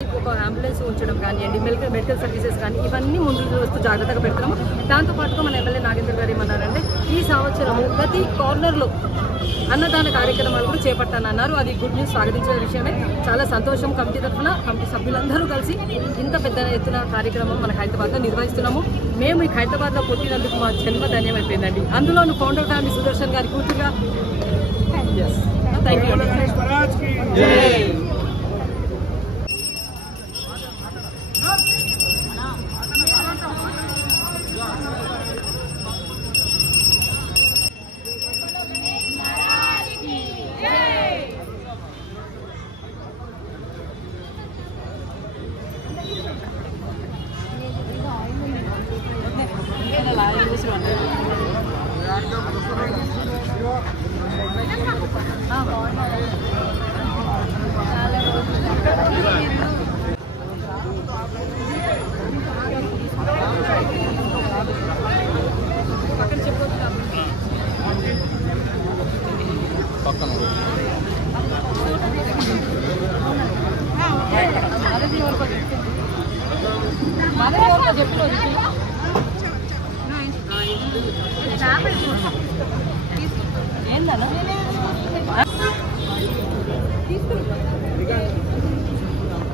ఒక అంబులెన్స్ ఉంచడం కానివ్వండి, మెడికల్ సర్వీసెస్ కానీ ఇవన్నీ ముందు వస్తూ జాగ్రత్తగా పెడుతున్నాము. దాంతోపాటుగా మన ఎమ్మెల్యే నాగేంద్ర గారు ఏమన్నారంటే ఈ సంవత్సరము ప్రతి కార్నర్లో అన్నదాన కార్యక్రమాలు కూడా చేపట్టానన్నారు. అది గుడ్ న్యూస్, స్వాగతించిన విషయమే. చాలా సంతోషం. కమిటీ తరఫున కమిటీ సభ్యులందరూ కలిసి ఇంత పెద్ద ఎత్తున కార్యక్రమం మన హైదరాబాద్లో నిర్వహిస్తున్నాము. మేము ఈ హైదరాబాద్లో పుట్టినందుకు మా జన్మ ధన్యమైపోయిందండి. అందులోను ఫౌండర్ ఫ్యామిలీ సుదర్శన్ గారి కూతురుగా థ్యాంక్ యూ. ఏందన్నా